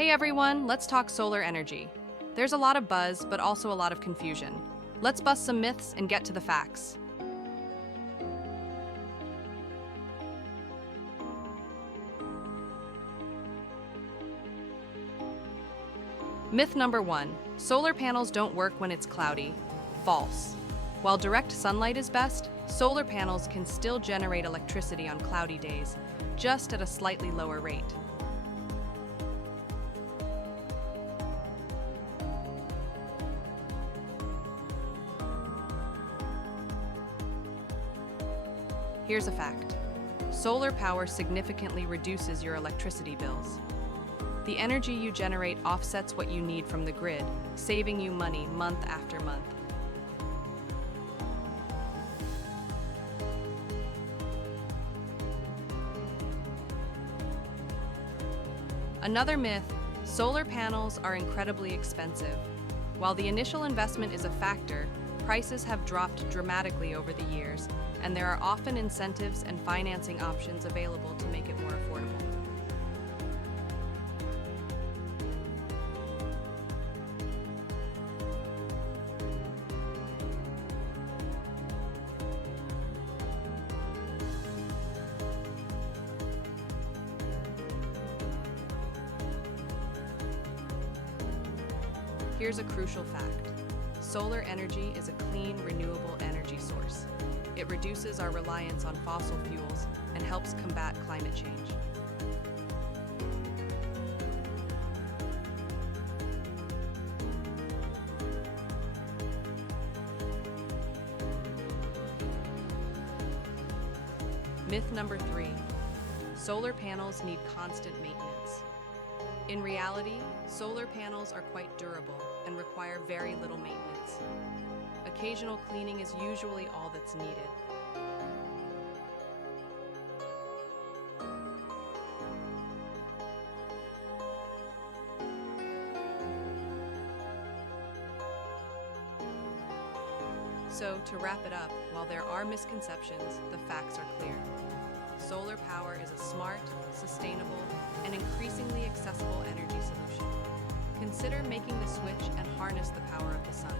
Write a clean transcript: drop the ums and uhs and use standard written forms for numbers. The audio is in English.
Hey everyone, let's talk solar energy. There's a lot of buzz, but also a lot of confusion. Let's bust some myths and get to the facts. Myth number 1. Solar panels don't work when it's cloudy. False. While direct sunlight is best, solar panels can still generate electricity on cloudy days, just at a slightly lower rate. Here's a fact. Solar power significantly reduces your electricity bills. The energy you generate offsets what you need from the grid, saving you money month after month. Another myth, solar panels are incredibly expensive. While the initial investment is a factor, prices have dropped dramatically over the years, and there are often incentives and financing options available to make it more affordable. Here's a crucial fact. Solar energy is a clean, renewable energy source. It reduces our reliance on fossil fuels and helps combat climate change. Myth number 3. Solar panels need constant maintenance. In reality, solar panels are quite durable and require very little maintenance. Occasional cleaning is usually all that's needed. So, to wrap it up, while there are misconceptions, the facts are clear. Solar power is a smart, sustainable, and increasingly accessible energy solution. Consider making the switch and harness the power of the sun.